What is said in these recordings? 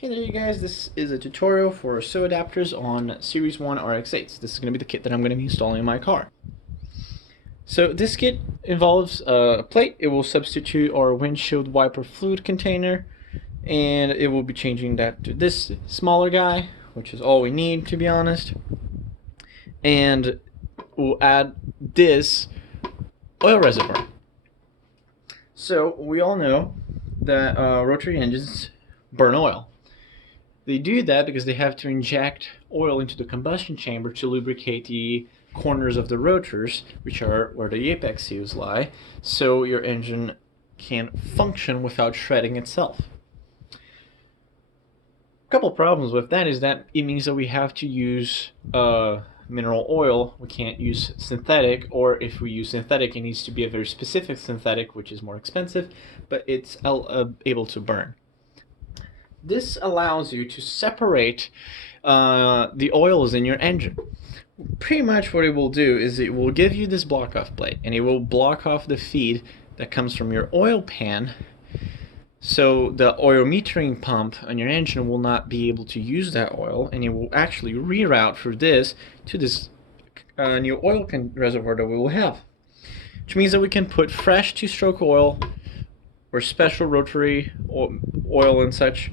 Hey there you guys, this is a tutorial for SO adapters on Series 1 RX-8s. This is going to be the kit that I'm going to be installing in my car. So this kit involves a plate. It will substitute our windshield wiper fluid container, and it will be changing that to this smaller guy, which is all we need, to be honest. And we'll add this oil reservoir. So we all know that rotary engines burn oil. They do that because they have to inject oil into the combustion chamber to lubricate the corners of the rotors, which are where the apex seals lie, so your engine can function without shredding itself. A couple problems with that is that it means that we have to use mineral oil. We can't use synthetic, or if we use synthetic, it needs to be a very specific synthetic, which is more expensive, but it's able to burn. This allows you to separate the oils in your engine. Pretty much what it will do is it will give you this block-off plate, and it will block off the feed that comes from your oil pan, so the oil metering pump on your engine will not be able to use that oil, and it will actually reroute through this to this new oil reservoir that we will have. Which means that we can put fresh two-stroke oil or special rotary oil and such,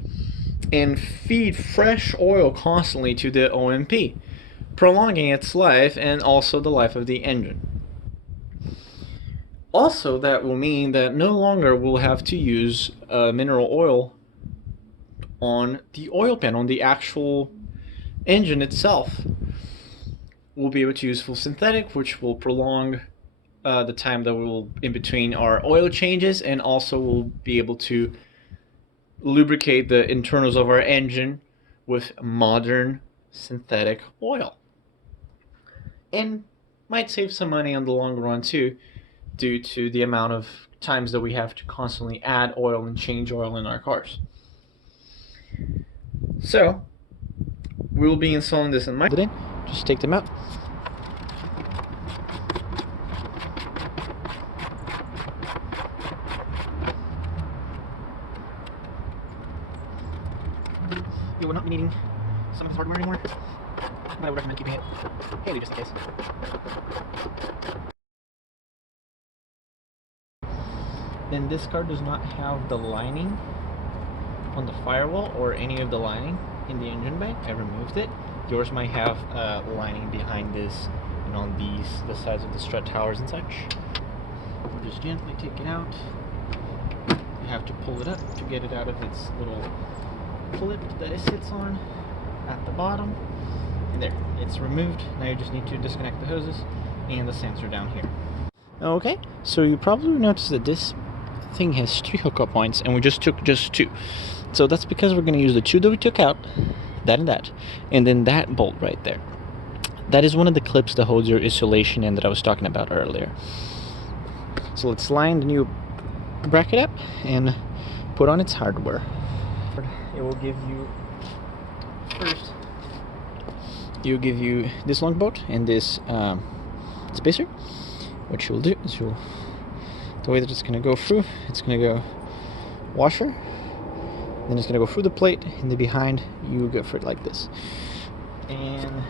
and feed fresh oil constantly to the OMP, prolonging its life and also the life of the engine. Also, that will mean that no longer we'll have to use mineral oil on the oil pan, on the actual engine itself. We'll be able to use full synthetic, which will prolong the time that we will in between our oil changes, and also we'll be able to lubricate the internals of our engine with modern synthetic oil, and might save some money on the long run too, due to the amount of times that we have to constantly add oil and change oil in our cars. So we'll be installing this in my just take them out. We're not needing some of this hardware anymore, but I would recommend keeping it handy just in case. Then this car does not have the lining on the firewall or any of the lining in the engine bay. I removed it. Yours might have a lining behind this and on the sides of the strut towers and such. Just gently take it out. You have to pull it up to get it out of its little clip that it sits on at the bottom, and there, it's removed. Now you just need to disconnect the hoses and the sensor down here. Okay, so you probably noticed that this thing has 3 hookup points, and we just took 2. So that's because we're going to use the 2 that we took out, that, and then that bolt right there. That is one of the clips that holds your insulation in that I was talking about earlier. So let's line the new bracket up and put on its hardware. It will give you this long bolt and this spacer. What you'll do is the way that it's going to go through, it's going to go washer, then it's going to go through the plate, and then behind you go for it like this. And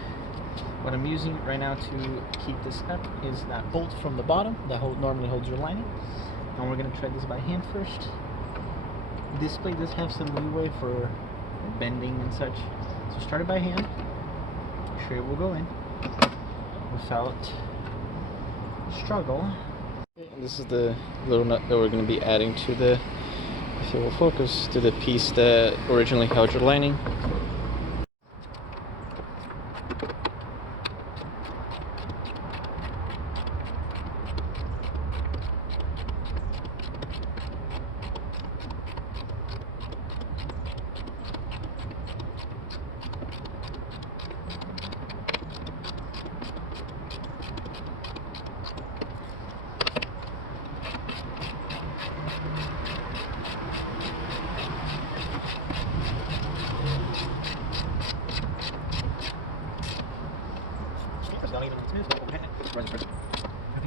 what I'm using right now to keep this up is that bolt from the bottom that normally holds your lining, and we're going to try this by hand first. This plate does have some leeway for bending and such, so start it by hand. Make sure it will go in without struggle. And this is the little nut that we're going to be adding to the, if it will focus, to the piece that originally held your lining. Not even smooth, but okay.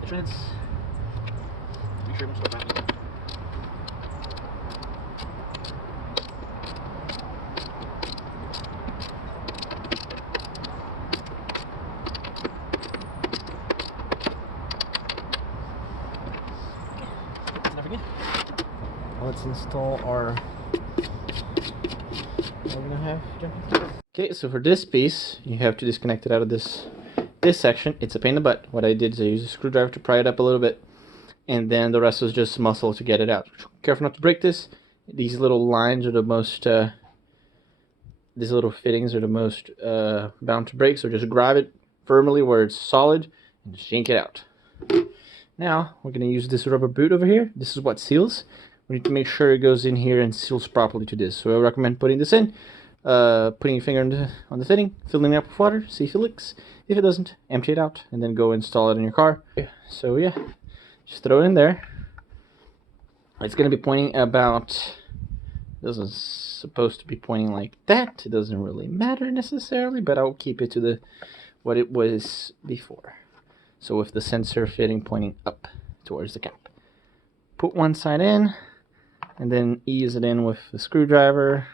The shreds. Make sure everyone's back. let's install our... Okay, so for this piece, you have to disconnect it out of this section. It's a pain in the butt. What I did is I used a screwdriver to pry it up a little bit, and then the rest was just muscle to get it out. Careful not to break this. These little lines are the most, these little fittings are the most bound to break, so just grab it firmly where it's solid and just yank it out. Now, we're going to use this rubber boot over here. This is what seals. We need to make sure it goes in here and seals properly to this. So I recommend putting this in, putting your finger on the fitting, filling it up with water, see if it leaks. If it doesn't, empty it out, and then go install it in your car. So yeah, just throw it in there. It's going to be pointing about... This is supposed to be pointing like that. It doesn't really matter necessarily, but I'll keep it to what it was before. So with the sensor fitting pointing up towards the cap. Put one side in, and then ease it in with the screwdriver.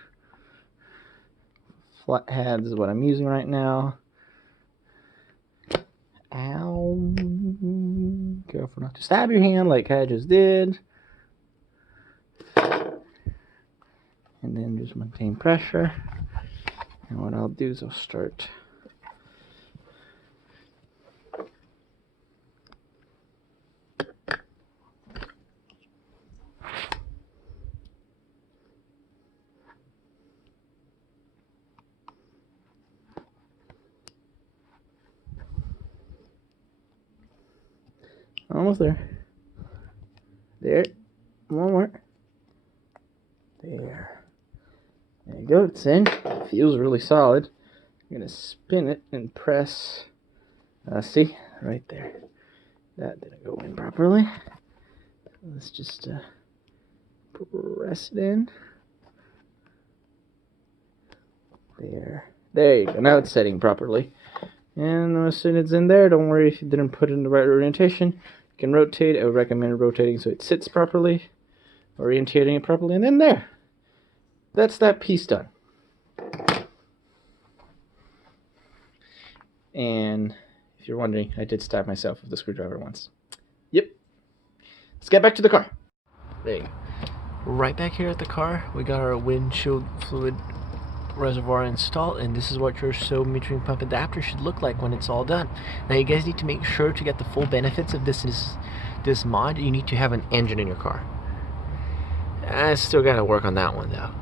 Flathead is what I'm using right now. Ow. Careful not to stab your hand like I just did. And then just maintain pressure. And what I'll do is I'll start almost there. There. One more. There. There you go, it's in. It feels really solid. I'm going to spin it and press. See? Right there. That didn't go in properly. Let's just press it in. There. There you go. Now it's setting properly. And as soon as it's in there, don't worry if you didn't put it in the right orientation. You can rotate. I would recommend rotating so it sits properly. Orientating it properly, and then there. That's that piece done. And if you're wondering, I did stab myself with the screwdriver once. Yep. Let's get back to the car. There you go. Right back here at the car, we got our windshield fluid reservoir installed, and this is what your Sohn metering pump adapter should look like when it's all done. Now you guys need to make sure to get the full benefits of this mod. You need to have an engine in your car. I still gotta work on that one though.